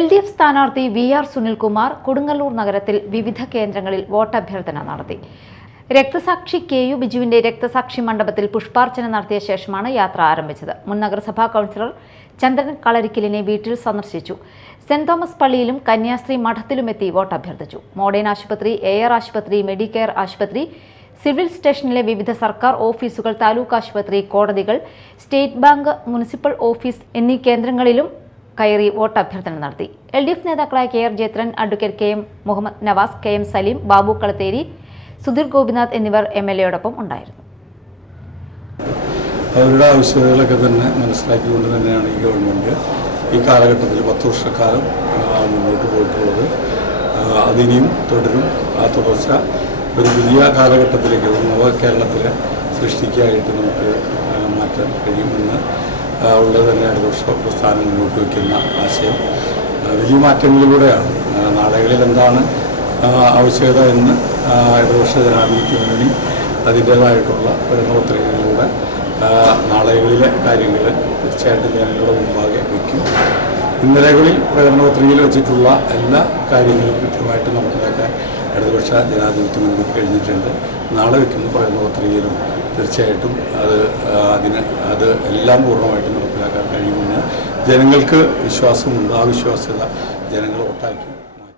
LDF സ്ഥാനാർത്ഥി VR Sunilkumar Kodungallur നഗരത്തിൽ വിവിധ കേന്ദ്രങ്ങളിൽ വോട്ടഭ്യർത്ഥന നടത്തി. രക്തസാക്ഷി KU ബിജുവിന്റെ രക്തസാക്ഷി മണ്ഡപത്തിൽ പുഷ്പാർച്ചന നടത്തിയ ശേഷമാണ് യാത്ര ആരംഭിച്ചത്. മുൻ നഗരസഭാ കൗൺസിലർ ചന്ദ്രൻ കളരിക്കലിനെ വീട്ടിൽ സന്ദർശിച്ചു. സെന്റ് തോമസ് പള്ളിയിലും കന്യാസ്ത്രീ മഠത്തിലുമെത്തി വോട്ടഭ്യർത്ഥിച്ചു. മോഡേൺ ആശുപത്രി, എയർ ആശുപത്രി, മെഡിക്കെയർ ആശുപത്രി, സിവിൽ സ്റ്റേഷനിലെ വിവിധ സർക്കാർ ഓഫീസുകൾ, താലൂക്ക് ആശുപത്രി, കോടതികൾ, സ്റ്റേറ്റ് ബാങ്ക്, മുനിസിപ്പൽ ഓഫീസ് എന്നീ കേന്ദ്രങ്ങളിലും കയറി വോട്ടഭ്യർത്ഥന നടത്തി. LDF നേതാക്കളായ KR Jayathran, advocate KM Muhammad Navas, KM Saleem, Babu Kalatheri, Sudheer Gopinath എന്നിവർ MLA-യോടൊപ്പം ഉണ്ടായിരുന്നു. അവരുടെ ആവശ്യകതകളൊക്കെ തന്നെ മനസ്സിലാക്കിക്കൊണ്ട് തന്നെയാണ് ഈ ഗവൺമെൻറ് ഈ കാലഘട്ടത്തിൽ 10 വർഷക്കാലം മുന്നോട്ട് പോയിട്ടുള്ളത്. അതിനിയും തുടരും. ആ തുടർച്ച ഒരു പുതിയ കാലഘട്ടത്തിലേക്ക്, നവ കേരളത്തിലെ സൃഷ്ടിക്കായിട്ട് നമുക്ക് മാറ്റാൻ കഴിയുമെന്ന് ഉള്ളത് തന്നെ ഇടതുപക്ഷ പ്രസ്ഥാനം മുന്നോട്ട് വയ്ക്കുന്ന ആശയം വലിയ മാറ്റങ്ങളിലൂടെയാണ്. നാളുകളിൽ എന്താണ് ആവശ്യകത എന്ന് ഇടതുപക്ഷ ജനാധിപത്യ മുന്നണി അതിൻ്റേതായിട്ടുള്ള പ്രകടനപത്രികകളിലൂടെ നാളുകളിലെ കാര്യങ്ങൾ തീർച്ചയായിട്ടും ജനങ്ങളുടെ മുമ്പാകെ വയ്ക്കും. ഇന്നലകളിൽ പ്രകടനപത്രികയിൽ വെച്ചിട്ടുള്ള എല്ലാ കാര്യങ്ങളും കൃത്യമായിട്ട് നടപ്പിലാക്കാൻ ഇടതുപക്ഷ ജനാധിപത്യ മുന്നണിക്ക് കഴിഞ്ഞിട്ടുണ്ട്. നാളെ വയ്ക്കുന്ന പ്രകടനപത്രികയിലും തീർച്ചയായിട്ടും അത് എല്ലാം പൂർണ്ണമായിട്ട് നടപ്പിലാക്കാൻ കഴിയുമെന്ന് ജനങ്ങൾക്ക് വിശ്വാസമുണ്ട്. ആ വിശ്വാസ്യത ജനങ്ങൾ ഒട്ടാക്കി